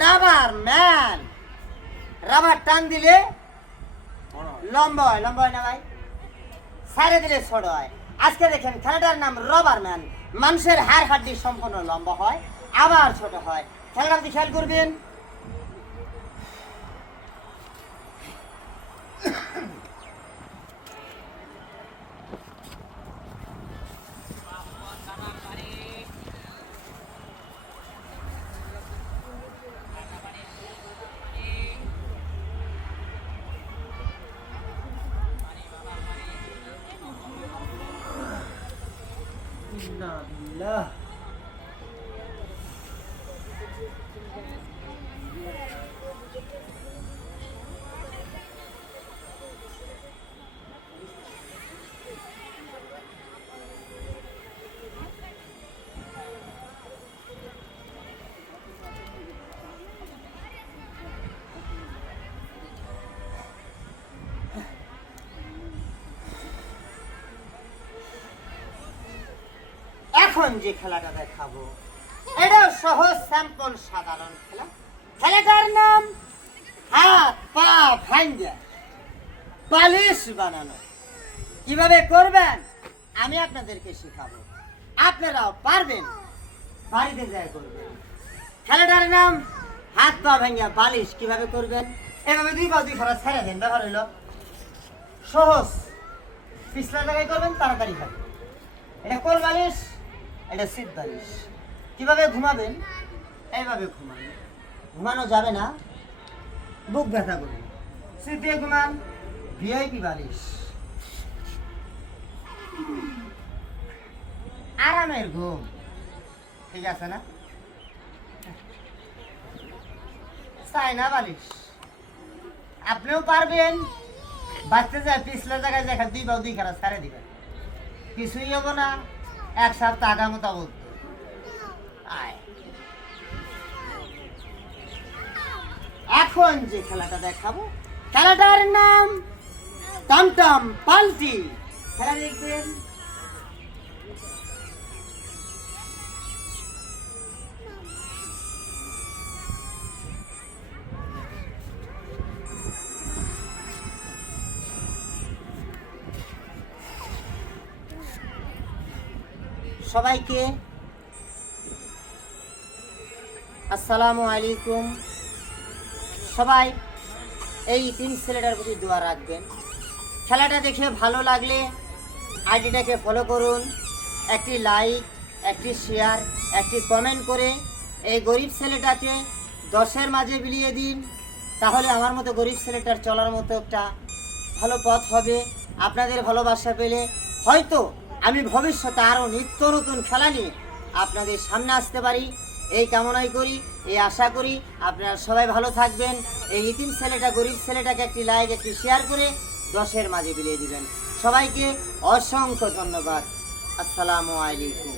Rubber man rubber টান দিলে লম্বা হয় লম্বা হয় না ভাই? সাইডে দিলে ছোট হয়। আজকে দেখেন খেলাটার নাম রবার ম্যান মানুষের হাড় হাড্ডি সম্পূর্ণ লম্বা হয়, আবার ছোট হয়। খেলাটা আপনি খেয়াল করবেন। Bismillah. এখন যে খেলাটা দেখাবো? এটা সহজ স্যাম্পল সাধারণ খেলা। খেলাটার নাম হাত, পা ভাঙ্গা। বালিশ বানানো। কীভাবে করবেন? আমি আপনাদেরকে শেখাবো। আপনারাও পারবেন। বাড়িতে যায় করবেন। খেলাটার নাম হাত, পা ভাঙ্গা বালিশ কীভাবে করবেন? এভাবে দুই পা, দুই খারা ছেড়ে দেন। ব্যাপার হইল সহজ। পিছলা জায়গায় করবেন, তাড়াতাড়ি হবে। এটা কোল বালিশ। এটা শীত বালিশ। কীভাবে ঘুমাবেন? এইভাবে ঘুমাবেন ঘুমানো যাবে না। বুক ব্যথা করবে শীত দিয়ে ঘুমান। ভিআইপি বালিশ। আরামের ঘুম। ঠিক আছে না? চায়না বালিশ। আপনিও পারবেন। বাঁচতে যায়, পিছলে জায়গায় দেখা দুই বা দুই খারা ছাড়ে দিবেন। কিছুই হব না। এক সপ্তাহ আগামী তাবত আয়। এখন যে খেলাটা দেখাবো, খেলাটার নাম টমটম পাল্টি। খেলা দেখবেন? সবাইকে। আসসালামু আলাইকুম। সবাই, এই তিন ছেলেটার প্রতি দোয়া রাখবেন। খেলাটা দেখে ভালো লাগলে আইডিটাকে ফলো করুন, একটি লাইক একটি শেয়ার একটি কমেন্ট করে এই গরিব ছেলেটাকে দশের মাঝে বিলিয়ে দিন। তাহলে আমার মতো গরিব ছেলেটার চলার মতো একটা ভালো পথ হবে। আপনাদের ভালোবাসা পেলে হয়তো আমি ভবিষ্যতে আরও নিত্য নতুন খেলা নিয়ে আপনাদের সামনে আসতে পারি। এই কামনাই করি, এই আশা করি। আপনারা সবাই ভালো থাকবেন। এই ইতিম ছেলেটা, গরিব ছেলেটাকে একটি লাইক একটি শেয়ার করে দশের মাঝে বিলিয়ে দিবেন। সবাইকে অসংখ্য ধন্যবাদ। আসসালামু আলাইকুম।